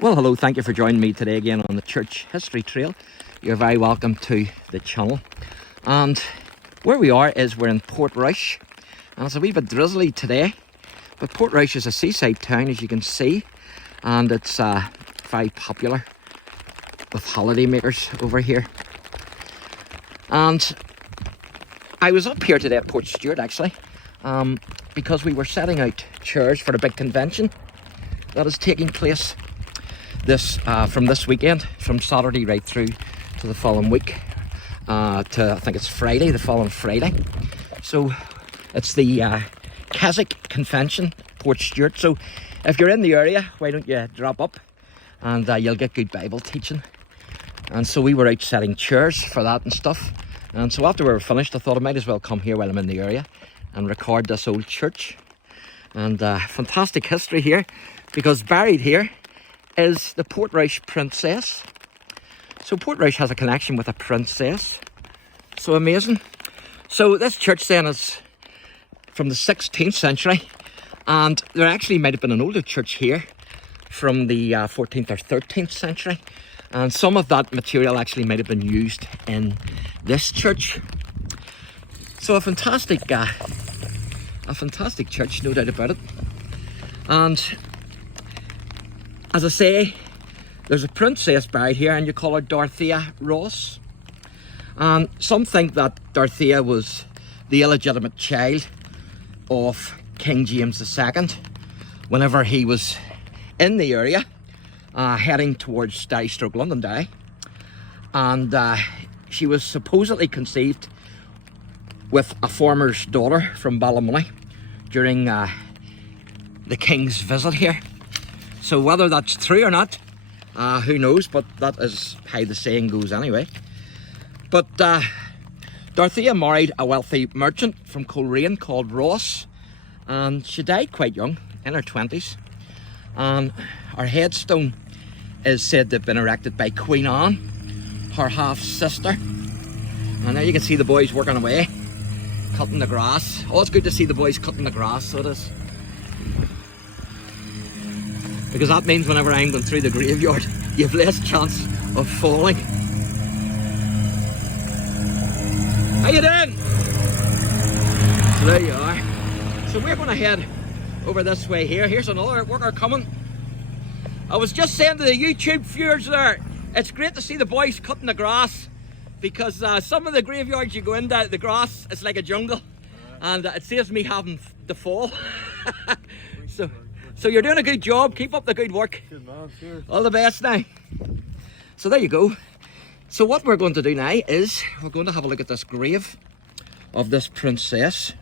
Well, hello, thank you for joining me today again on the Church History Trail. You're very welcome to the channel. And where we are is we're in Portrush. And it's a wee bit drizzly today, but Portrush is a seaside town, as you can see, and it's very popular with holiday makers over here. And I was up here today at Port Stewart actually, because we were setting out chairs for the big convention that is taking place from this weekend, from Saturday right through to the following week, to I think it's Friday, the following Friday. So it's the Keswick Convention, Port Stewart. So if you're in the area, why don't you drop up and you'll get good Bible teaching. And so we were out setting chairs for that and stuff. And so after we were finished, I thought I might as well come here while I'm in the area and record this old church. And fantastic history here, because buried here is the Portrush princess. So Portrush has a connection with a princess. So amazing. So this church then is from the 16th century, and there actually might have been an older church here from the 14th or 13th century, and some of that material actually might have been used in this church. So a fantastic church, no doubt about it. And as I say, there's a princess buried here, and you call her Dorothea Ross. And some think that Dorothea was the illegitimate child of King James II whenever he was in the area, heading towards Londonderry. And she was supposedly conceived with a farmer's daughter from Ballymunny during the king's visit here. So whether that's true or not, who knows, but that is how the saying goes anyway. But Dorothea married a wealthy merchant from Coleraine called Ross, and she died quite young, in her 20s. And her headstone is said to have been erected by Queen Anne, her half-sister. And now you can see the boys working away, cutting the grass. Oh, it's good to see the boys cutting the grass, so it is. Because that means whenever I'm going through the graveyard, you have less chance of falling. How you doing? So there you are. So we're going to head over this way here. Here's another worker coming. I was just saying to the YouTube viewers there, it's great to see the boys cutting the grass, because some of the graveyards you go into, the grass is like a jungle, and it saves me having to fall. So you're doing a good job. Keep up the good work. Good man, sure. All the best now. So there you go. So what we're going to do now is we're going to have a look at this grave of this princess.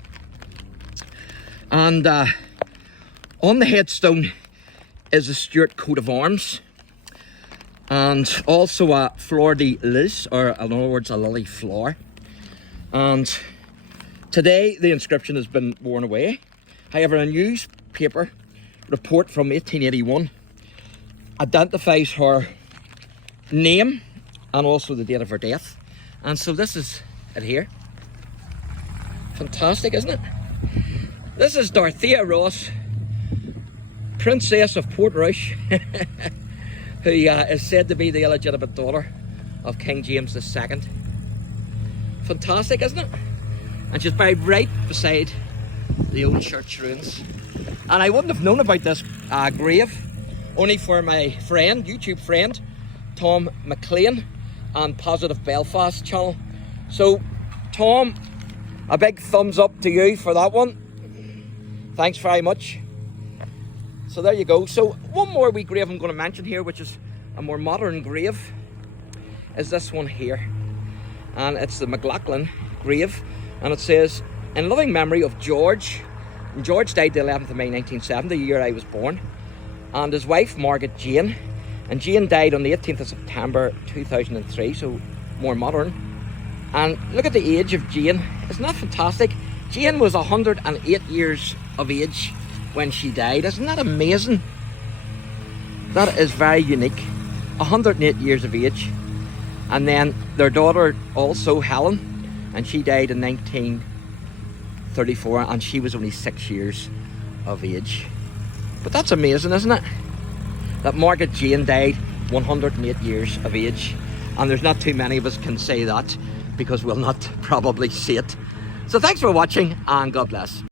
And on the headstone is a Stuart coat of arms, and also a fleur-de-lis, or in other words, a lily flower. And today the inscription has been worn away. However, a newspaper report from 1881 identifies her name and also the date of her death. And so this is it here. Fantastic, isn't it? This is Dorothea Ross, Princess of Portrush, who is said to be the illegitimate daughter of King James II. Fantastic, isn't it? And she's buried right beside the old church ruins. And I wouldn't have known about this grave only for my friend, YouTube friend, Tom McLean, and Positive Belfast channel. So, Tom, a big thumbs up to you for that one. Thanks very much. So there you go. So one more wee grave I'm going to mention here, which is a more modern grave, is this one here. And it's the McLaughlin grave. And it says, in loving memory of George. And George died the 11th of May 1970, the year I was born. And his wife, Margaret Jane. And Jane died on the 18th of September 2003, so more modern. And look at the age of Jane. Isn't that fantastic? Jane was 108 years of age when she died. Isn't that amazing? That is very unique. 108 years of age. And then their daughter also, Helen, and she died in 1934, and she was only 6 years of age. But that's amazing, isn't it? that Margaret Jane died 108 years of age, and there's not too many of us can say that because we'll not probably see it. So thanks for watching, and God bless.